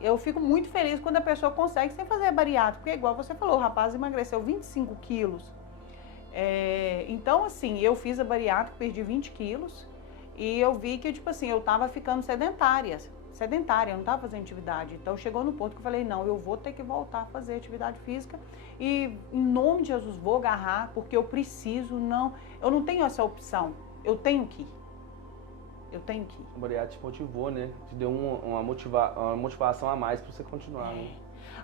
Eu fico muito feliz quando a pessoa consegue sem fazer bariátrica, porque igual você falou, o rapaz emagreceu 25 quilos. Então, assim, eu fiz a bariátrica, perdi 20 quilos e eu vi que, tipo assim, eu tava ficando sedentária, eu não tava fazendo atividade. Então, chegou no ponto que eu falei, não, eu vou ter que voltar a fazer atividade física e, em nome de Jesus, vou agarrar, porque eu preciso, eu não tenho essa opção, eu tenho que ir. A bariátrica te motivou, né? Te deu uma motivação a mais para você continuar, né?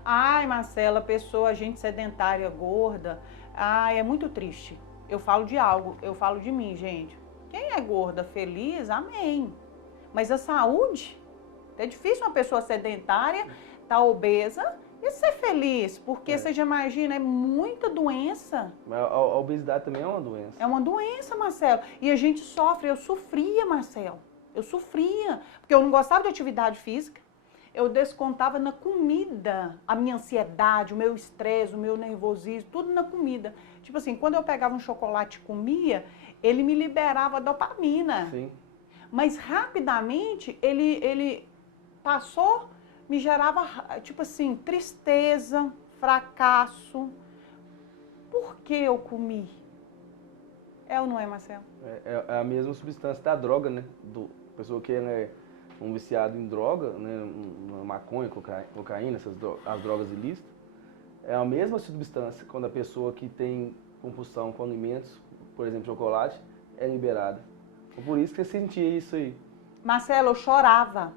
Ai, Marcela, a gente sedentária, gorda, é muito triste. Eu falo de algo, eu falo de mim, gente. Quem é gorda, feliz, amém. Mas a saúde, é difícil uma pessoa sedentária, tá obesa e ser feliz, porque você já imagina, é muita doença. A obesidade também é uma doença. É uma doença, Marcelo. E a gente sofre, eu sofria, Marcelo. Eu sofria, porque eu não gostava de atividade física. Eu descontava na comida a minha ansiedade, o meu estresse, o meu nervosismo, tudo na comida. Tipo assim, quando eu pegava um chocolate e comia, ele me liberava dopamina. Sim. Mas rapidamente ele passou, me gerava, tipo assim, tristeza, fracasso. Por que eu comi? É ou não é, Marcelo? É a mesma substância da droga, né? Pessoa que é um viciado em droga, né? Maconha, cocaína, as drogas ilícitas. É a mesma substância quando a pessoa que tem compulsão com alimentos, por exemplo, chocolate, é liberada. Por isso que eu sentia isso aí. Marcelo, eu chorava.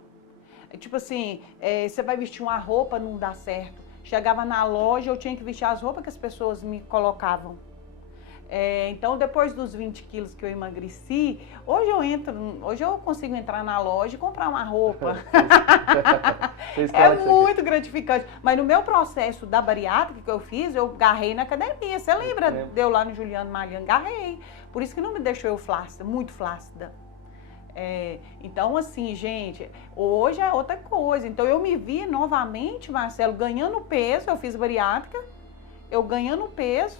Tipo assim, você vai vestir uma roupa, não dá certo. Chegava na loja, eu tinha que vestir as roupas que as pessoas me colocavam. Então, depois dos 20 quilos que eu emagreci, hoje eu consigo entrar na loja e comprar uma roupa. É muito gratificante. Mas no meu processo da bariátrica que eu fiz, eu garrei na academia. Você lembra de eu lá no Juliano malhando? Garrei. Por isso que não me deixou eu flácida, muito flácida. Então, assim, gente, hoje é outra coisa. Então, eu me vi novamente, Marcelo, ganhando peso, eu fiz bariátrica, eu ganhando peso,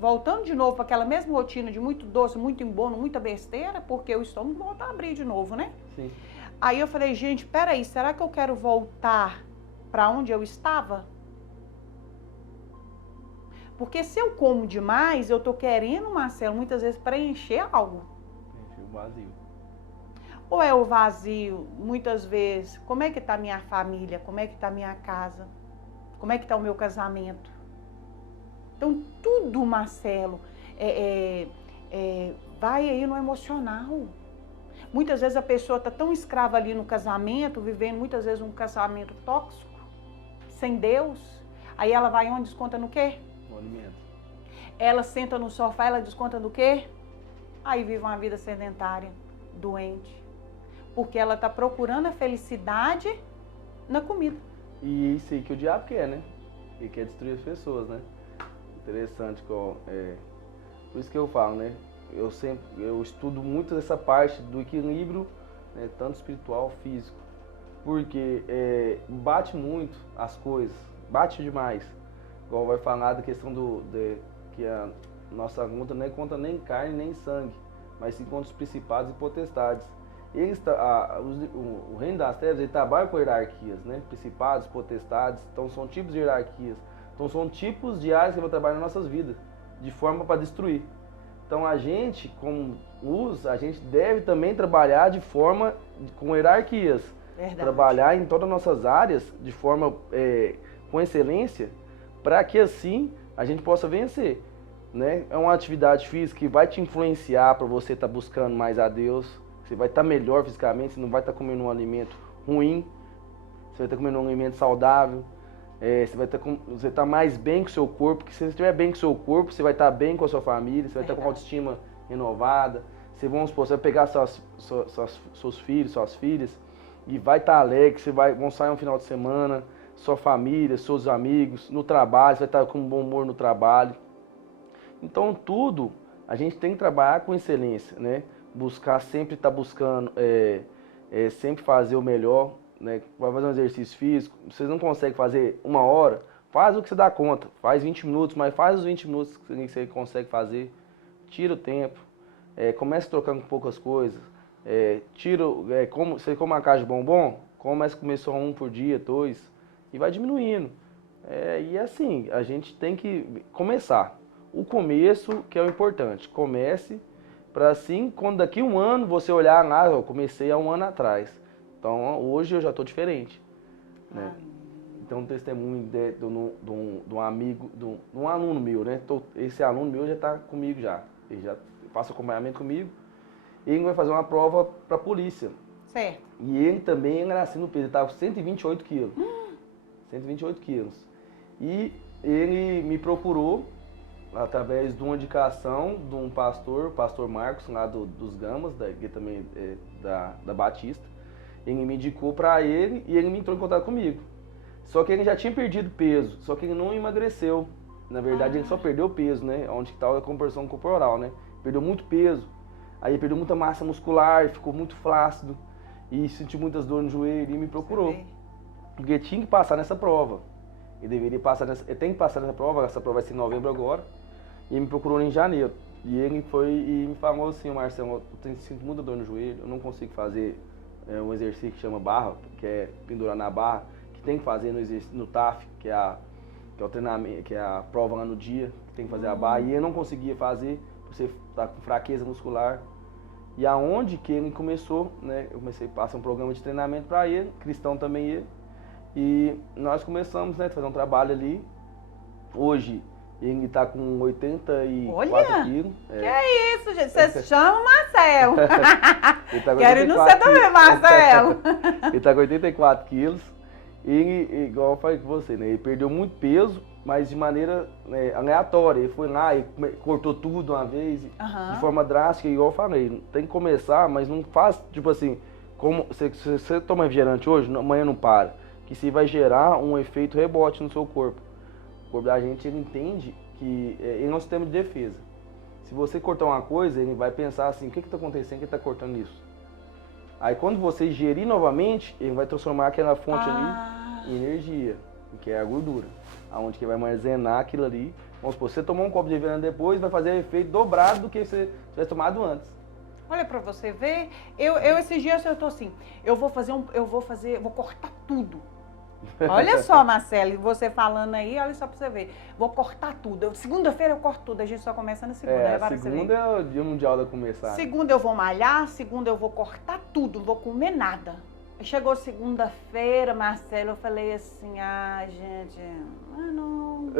voltando de novo para aquela mesma rotina de muito doce, muito embono, muita besteira, porque o estômago volta a abrir de novo, né? Sim. Aí eu falei, gente, peraí, será que eu quero voltar para onde eu estava? Porque se eu como demais, eu tô querendo, Marcelo, muitas vezes preencher algo. Preencher o vazio. Ou é o vazio, muitas vezes, como é que está minha família, como é que está minha casa, como é que está o meu casamento. Então, tudo, Marcelo, vai aí no emocional. Muitas vezes a pessoa está tão escrava ali no casamento, vivendo muitas vezes um casamento tóxico, sem Deus. Aí ela vai onde desconta no quê? No alimento. Ela senta no sofá, ela desconta no quê? Aí vive uma vida sedentária, doente. Porque ela está procurando a felicidade na comida. E isso aí que o diabo quer, né? Ele quer destruir as pessoas, né? Interessante, por isso que eu falo, né? Eu estudo muito essa parte do equilíbrio, né? Tanto espiritual, físico. Porque bate muito as coisas, bate demais. Igual vai falar da questão que a nossa luta não é contra nem carne nem sangue, mas sim contra os principados e potestades. O reino das trevas, ele trabalha com hierarquias, né? Principados, potestades, então são tipos de hierarquias. Então são tipos de áreas que vão trabalhar nas nossas vidas, de forma para destruir. Então a gente, como luz, a gente deve também trabalhar de forma com hierarquias. Verdade. Trabalhar em todas as nossas áreas de forma com excelência, para que assim a gente possa vencer. Né? É uma atividade física que vai te influenciar para você estar buscando mais a Deus. Você vai estar melhor fisicamente, você não vai estar comendo um alimento ruim, você vai estar comendo um alimento saudável, você vai estar mais bem com o seu corpo, porque se você estiver bem com o seu corpo, você vai estar bem com a sua família, você vai estar com a autoestima renovada, você vai pegar seus filhos, suas filhas, e vai estar alegre, vão sair um final de semana, sua família, seus amigos, no trabalho, você vai estar com um bom humor no trabalho. Então tudo, a gente tem que trabalhar com excelência, né? Buscar, sempre estar buscando, sempre fazer o melhor, né? Vai fazer um exercício físico, vocês não conseguem fazer 1 hora, faz o que você dá conta, faz 20 minutos, mas faz os 20 minutos que você consegue fazer, tira o tempo, comece trocando com poucas coisas, você come uma caixa de bombom, comece a comer só 1 por dia, 2, e vai diminuindo. E assim, a gente tem que começar. O começo que é o importante, comece, para assim, quando daqui 1 ano você olhar lá, eu comecei há 1 ano atrás. Então hoje eu já estou diferente. Né? Então um testemunho de um amigo, de um aluno meu, né? Esse aluno meu já está comigo já. Ele já passa acompanhamento comigo. Ele vai fazer uma prova para a polícia. Certo. E ele também era assim no peso, ele estava com 128 quilos. 128 quilos. E ele me procurou através de uma indicação de um pastor Marcos, lá dos Gamas, que também é da Batista. Ele me indicou para ele e ele me entrou em contato comigo. Só que ele já tinha perdido peso, só que ele não emagreceu. Na verdade, ele só perdeu peso, né? Onde está a composição corporal, né? Perdeu muito peso. Aí ele perdeu muita massa muscular, ficou muito flácido e sentiu muitas dores no joelho e me procurou. Porque tinha que passar nessa prova. Ele tem que passar nessa prova vai ser em novembro agora. E me procurou em janeiro. E ele foi e me falou assim, Marcelo, eu sinto muita dor no joelho, eu não consigo fazer um exercício que chama barra, que é pendurar na barra, que tem que fazer no TAF, que é o treinamento, que é a prova lá no dia, que tem que fazer a barra. E eu não conseguia fazer, você tá com fraqueza muscular. E aonde que ele começou, né? Eu comecei a passar um programa de treinamento para ele, cristão também ele. E nós começamos, né, a fazer um trabalho ali. Hoje ele está com 84 quilos. Que é isso, gente? Você chama o Marcelo. Tá Quero ir no você também, Marcelo. Ele está com 84 quilos. Ele, igual eu falei com você, né? Ele perdeu muito peso, mas de maneira aleatória. Ele foi lá e cortou tudo uma vez, de forma drástica, igual eu falei. Tem que começar, mas não faz, tipo assim, como se você toma refrigerante hoje, amanhã não para. Que isso vai gerar um efeito rebote no seu corpo. O corpo da gente, ele entende que ele é um sistema de defesa. Se você cortar uma coisa, ele vai pensar assim, o que está acontecendo, que está cortando isso? Aí quando você ingerir novamente, ele vai transformar aquela fonte ali em energia, que é a gordura. Onde que vai armazenar aquilo ali. Vamos supor, você tomou um copo de refrigerante depois, vai fazer efeito dobrado do que você tivesse tomado antes. Olha pra você ver, eu esses dias eu tô assim, eu vou cortar tudo. Olha só, Marcelo, você falando aí, olha só pra você ver. Vou cortar tudo. Segunda-feira eu corto tudo, a gente só começa na segunda. Segunda é o dia mundial da começar. Segunda eu vou malhar, segunda eu vou cortar tudo, não vou comer nada. Chegou segunda-feira, Marcelo, eu falei assim, gente, não,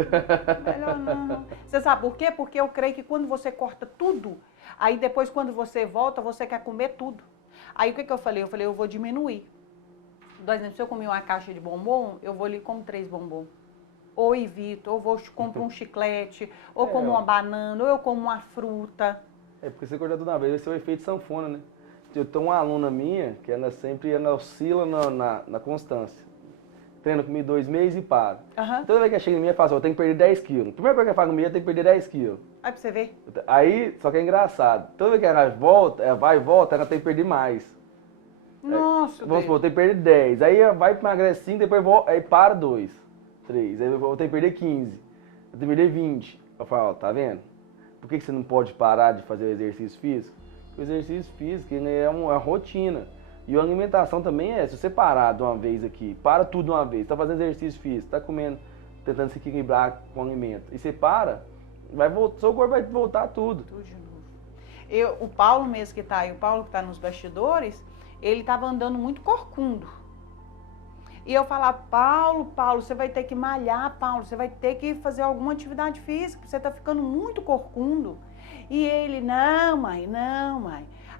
melhor não. Você sabe por quê? Porque eu creio que quando você corta tudo, aí depois quando você volta, você quer comer tudo. Aí o que eu falei? Eu falei, eu vou diminuir. Por exemplo, se eu comer uma caixa de bombom, eu vou ali e como 3 bombom. Ou evito, ou vou comprar um chiclete, ou como uma banana, ou eu como uma fruta. É porque você corta tudo na vez, esse é o efeito sanfona, né? Eu tenho uma aluna minha que ela sempre oscila na constância. Treina comigo 2 meses e para. Toda vez que ela chega em mim, ela fala assim, eu tenho que perder 10 quilos. Primeira coisa que ela fala comigo, eu tenho que perder 10 quilos. Aí pra você ver. Aí, só que é engraçado. Toda vez que ela volta, ela vai e volta, ela tem que perder mais. Nossa, vamos supor, eu tenho que perder 10. Aí ela vai emagrece 5, depois volta, aí para 2, 3. Aí eu tenho que perder 15. Eu tenho que perder 20. Eu falo, ó, tá vendo? Por que você não pode parar de fazer o exercício físico? O exercício físico é uma rotina. E a alimentação também é, se você parar de uma vez aqui, para tudo de uma vez, tá fazendo exercício físico, tá comendo, tentando se equilibrar com o alimento, e você para, seu corpo vai voltar tudo. Tudo de novo. O Paulo mesmo que tá aí, o Paulo que tá nos bastidores, ele tava andando muito corcundo. E eu falava, Paulo, você vai ter que malhar, Paulo, você vai ter que fazer alguma atividade física, você tá ficando muito corcundo. E ele, não, mãe.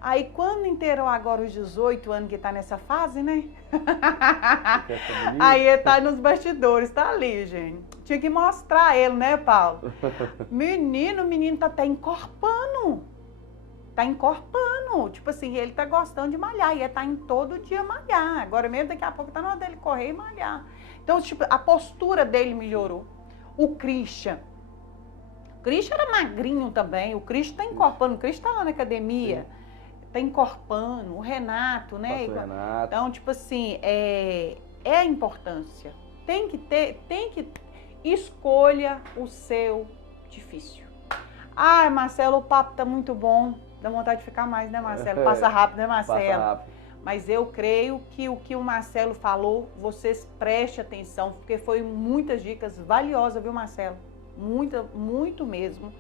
Aí quando inteirou agora os 18 anos que tá nessa fase, né? Aí ele tá nos bastidores, tá ali, gente. Tinha que mostrar ele, né, Paulo? Menino, o menino tá até encorpando. Tá encorpando. Tipo assim, ele tá gostando de malhar. E ele tá em todo dia malhar. Agora mesmo, daqui a pouco tá na hora dele correr e malhar. Então, tipo, a postura dele melhorou. O Christian era magrinho também. O Christian tá encorpando. O Christian tá lá na academia. Sim. Tá encorpando. O Renato, né? Renato. Então, tipo assim, é a importância. Tem que escolha o seu difícil. Ai, Marcelo, o papo tá muito bom. Dá vontade de ficar mais, né, Marcelo? Passa rápido, né, Marcelo? Passa rápido. Mas eu creio que o que o Marcelo falou, vocês prestem atenção, porque foi muitas dicas valiosas, viu, Marcelo? Muito mesmo.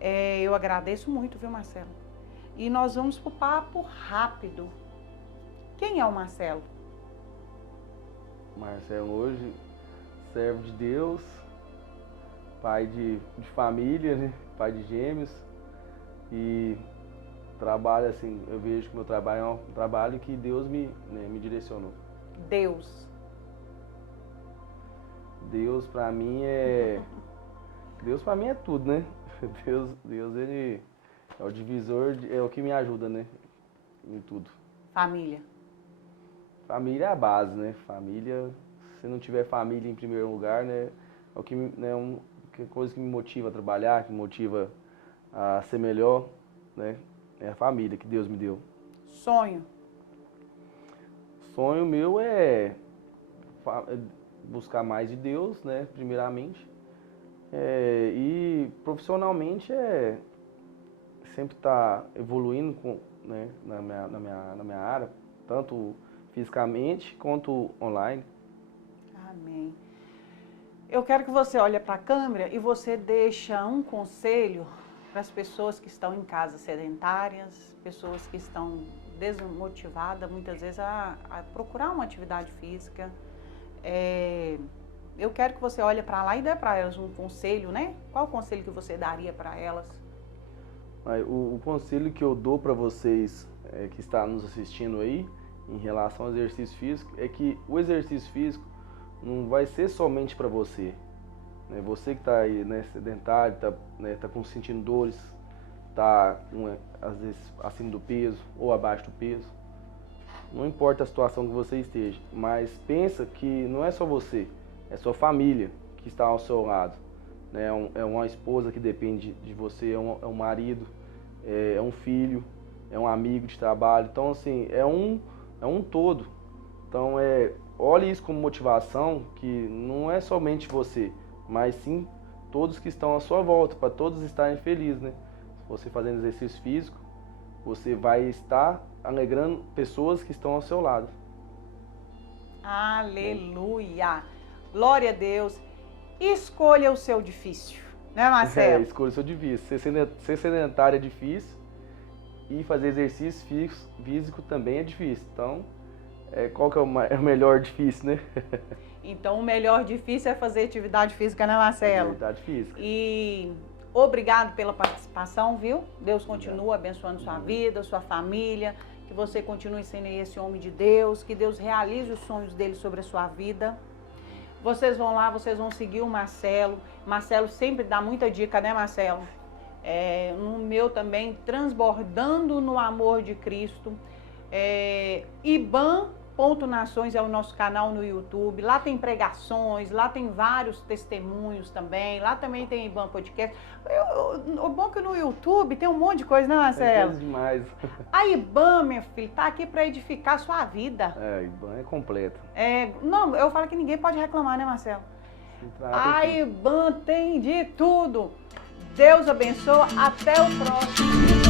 Eu agradeço muito, viu, Marcelo? E nós vamos pro papo rápido. Quem é o Marcelo? Marcelo hoje, servo de Deus, pai de família, né? Pai de gêmeos. E trabalho assim, eu vejo que meu trabalho é um trabalho que Deus me direcionou. Deus pra mim é tudo, né? Deus ele é o divisor, é o que me ajuda, né? Em tudo. Família é a base, né? Família, se não tiver família em primeiro lugar, né? É o que, né, coisa que me motiva a trabalhar, que me motiva a ser melhor, né? É a família que Deus me deu. Sonho Meu é buscar mais de Deus, né? Primeiramente. E profissionalmente é sempre estar evoluindo né? na minha área, tanto fisicamente quanto online. Amém. Eu quero que você olhe para a câmera e você deixa um conselho para as pessoas que estão em casa sedentárias, pessoas que estão desmotivadas muitas vezes a procurar uma atividade física. Eu quero que você olhe para lá e dê para elas um conselho, né? Qual o conselho que você daria para elas? O conselho que eu dou para vocês que estão nos assistindo aí, em relação ao exercício físico, é que o exercício físico não vai ser somente para você. Você que está aí, né, sedentário, tá sentindo dores, está às vezes acima do peso ou abaixo do peso. Não importa a situação que você esteja, mas pensa que não é só você, é sua família que está ao seu lado. Né? É uma esposa que depende de você, é um marido, é um filho, é um amigo de trabalho. Então, assim, é é um todo. Então, olhe isso como motivação, que não é somente você, mas sim todos que estão à sua volta, para todos estarem felizes, né? Você fazendo exercício físico, você vai estar alegrando pessoas que estão ao seu lado. Aleluia! Glória a Deus! Escolha o seu difícil, né, Marcelo? Escolha o seu difícil. Ser sedentário é difícil e fazer exercício físico também é difícil. Então, qual que é o melhor difícil, né? Então, o melhor difícil é fazer atividade física, né, Marcelo? Atividade física. E obrigado pela participação, viu? Deus continua abençoando sua vida, sua família, que você continue sendo esse homem de Deus, que Deus realize os sonhos dele sobre a sua vida. Vocês vão lá, vocês vão seguir o Marcelo. Marcelo sempre dá muita dica, né, Marcelo? No meu também, transbordando no amor de Cristo. IBAN.Nações é o nosso canal no YouTube. Lá tem pregações, lá tem vários testemunhos também. Lá também tem IBAN Podcast. O bom é que no YouTube tem um monte de coisa, né, Marcelo? É demais. A IBAN, meu filho, tá aqui para edificar a sua vida. A IBAN é completa. Não, eu falo que ninguém pode reclamar, né, Marcelo? A IBAN tem de tudo. Deus abençoe. Até o próximo.